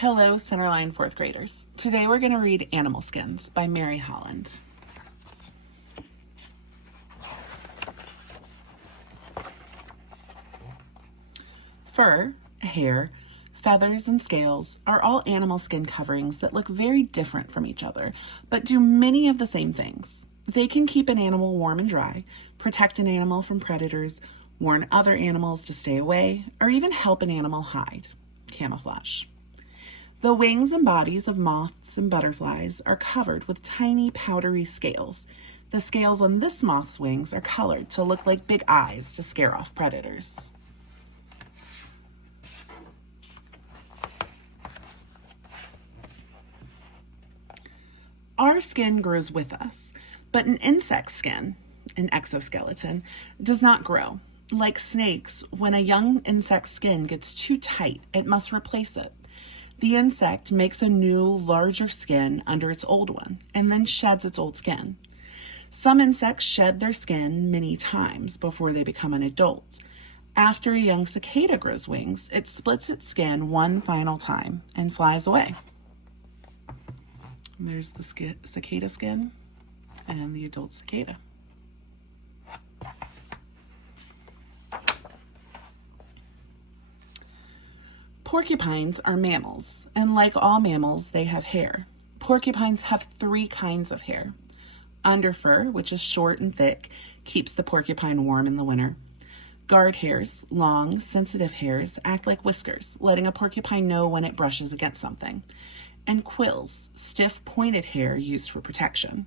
Hello, Centerline fourth graders. Today we're going to read Animal Skins by Mary Holland. Fur, hair, feathers, and scales are all animal skin coverings that look very different from each other, but do many of the same things. They can keep an animal warm and dry, protect an animal from predators, warn other animals to stay away, or even help an animal hide. Camouflage. The wings and bodies of moths and butterflies are covered with tiny powdery scales. The scales on this moth's wings are colored to look like big eyes to scare off predators. Our skin grows with us, but an insect's skin, an exoskeleton, does not grow. Like snakes, when a young insect's skin gets too tight, it must replace it. The insect makes a new, larger skin under its old one, and then sheds its old skin. Some insects shed their skin many times before they become an adult. After a young cicada grows wings, it splits its skin one final time and flies away. And there's the cicada skin and the adult cicada. Porcupines are mammals, and like all mammals, they have hair. Porcupines have 3 kinds of hair. Underfur, which is short and thick, keeps the porcupine warm in the winter. Guard hairs, long, sensitive hairs, act like whiskers, letting a porcupine know when it brushes against something. And quills, stiff, pointed hair used for protection.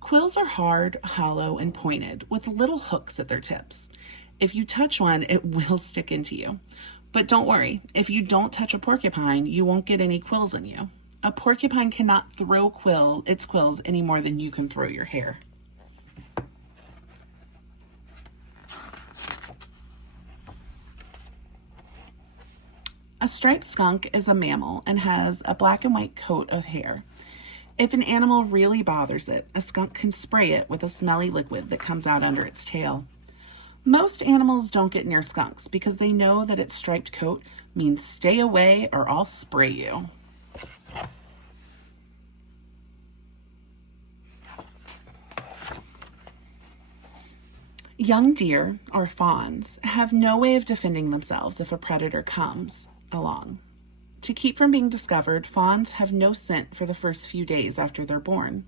Quills are hard, hollow, and pointed, with little hooks at their tips. If you touch one, it will stick into you. But don't worry, if you don't touch a porcupine, you won't get any quills in you. A porcupine cannot throw its quills any more than you can throw your hair. A striped skunk is a mammal and has a black and white coat of hair. If an animal really bothers it, a skunk can spray it with a smelly liquid that comes out under its tail. Most animals don't get near skunks because they know that its striped coat means stay away or I'll spray you. Young deer, or fawns, have no way of defending themselves if a predator comes along. To keep from being discovered, fawns have no scent for the first few days after they're born.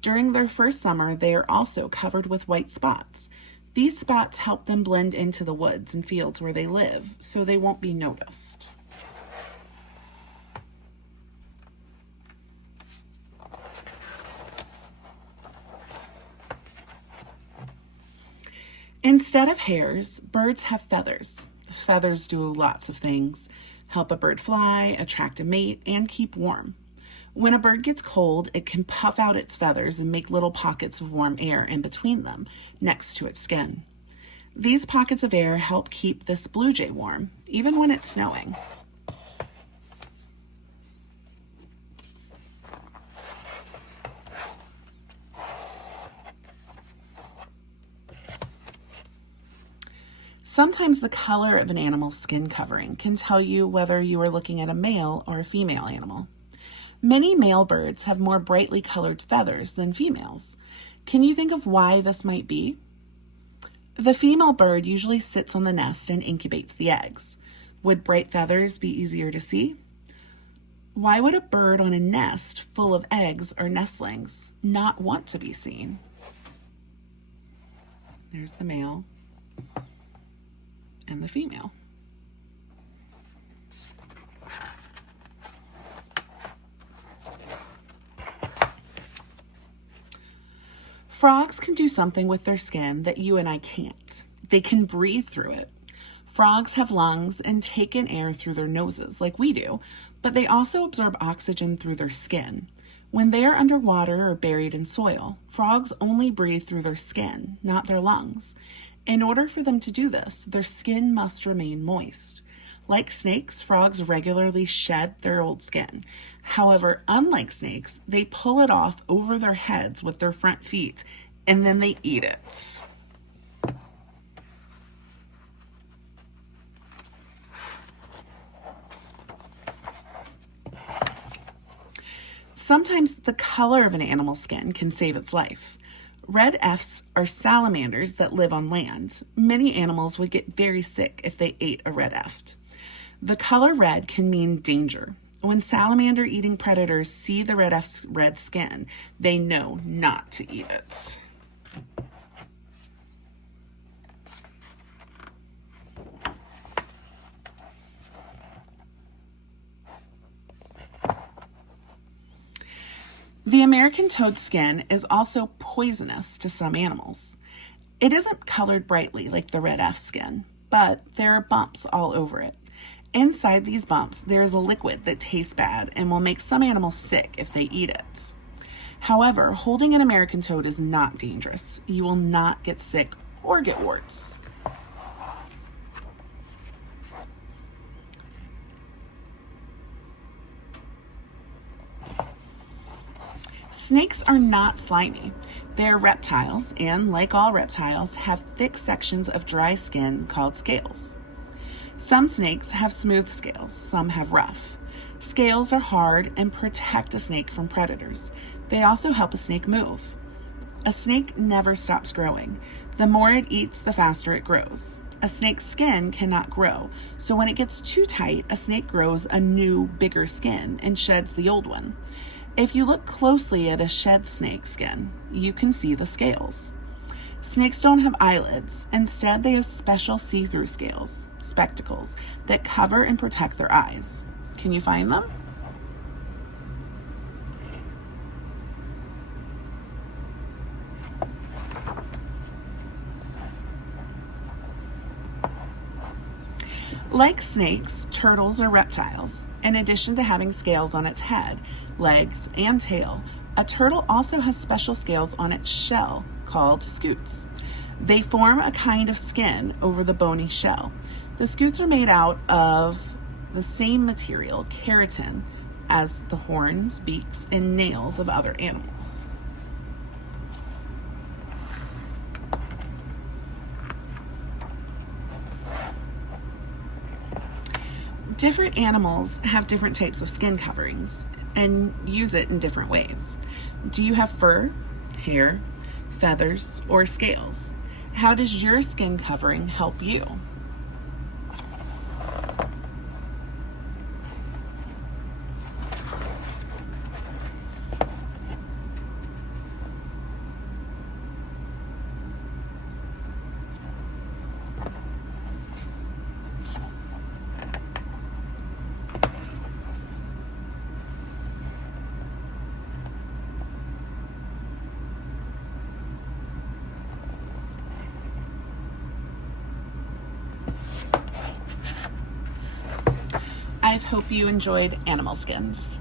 During their first summer, they are also covered with white spots. These spots help them blend into the woods and fields where they live, so they won't be noticed. Instead of hairs, birds have feathers. Feathers do lots of things: help a bird fly, attract a mate, and keep warm. When a bird gets cold, it can puff out its feathers and make little pockets of warm air in between them, next to its skin. These pockets of air help keep this blue jay warm, even when it's snowing. Sometimes the color of an animal's skin covering can tell you whether you are looking at a male or a female animal. Many male birds have more brightly colored feathers than females. Can you think of why this might be? The female bird usually sits on the nest and incubates the eggs. Would bright feathers be easier to see? Why would a bird on a nest full of eggs or nestlings not want to be seen? There's the male and the female. Frogs can do something with their skin that you and I can't. They can breathe through it. Frogs have lungs and take in air through their noses like we do, but they also absorb oxygen through their skin. When they are underwater or buried in soil, frogs only breathe through their skin, not their lungs. In order for them to do this, their skin must remain moist. Like snakes, frogs regularly shed their old skin. However, unlike snakes, they pull it off over their heads with their front feet, and then they eat it. Sometimes the color of an animal's skin can save its life. Red F's are salamanders that live on land. Many animals would get very sick if they ate a red F. The color red can mean danger. When salamander eating predators see the red F's red skin, they know not to eat it. The American toad skin is also poisonous to some animals. It isn't colored brightly like the red F skin, but there are bumps all over it. Inside these bumps, there is a liquid that tastes bad and will make some animals sick if they eat it. However, holding an American toad is not dangerous. You will not get sick or get warts. Snakes are not slimy. They are reptiles and, like all reptiles, have thick sections of dry skin called scales. Some snakes have smooth scales, some have rough. Scales are hard and protect a snake from predators. They also help a snake move. A snake never stops growing. The more it eats, the faster it grows. A snake's skin cannot grow, so when it gets too tight, a snake grows a new, bigger skin and sheds the old one. If you look closely at a shed snake skin, you can see the scales. Snakes don't have eyelids. Instead, they have special see-through scales, spectacles, that cover and protect their eyes. Can you find them? Like snakes, turtles are reptiles. In addition to having scales on its head, legs, and tail, a turtle also has special scales on its shell called scutes. They form a kind of skin over the bony shell. The scutes are made out of the same material, keratin, as the horns, beaks, and nails of other animals. Different animals have different types of skin coverings and use it in different ways. Do you have fur, hair, feathers, or scales? How does your skin covering help you? I hope you enjoyed animal skins.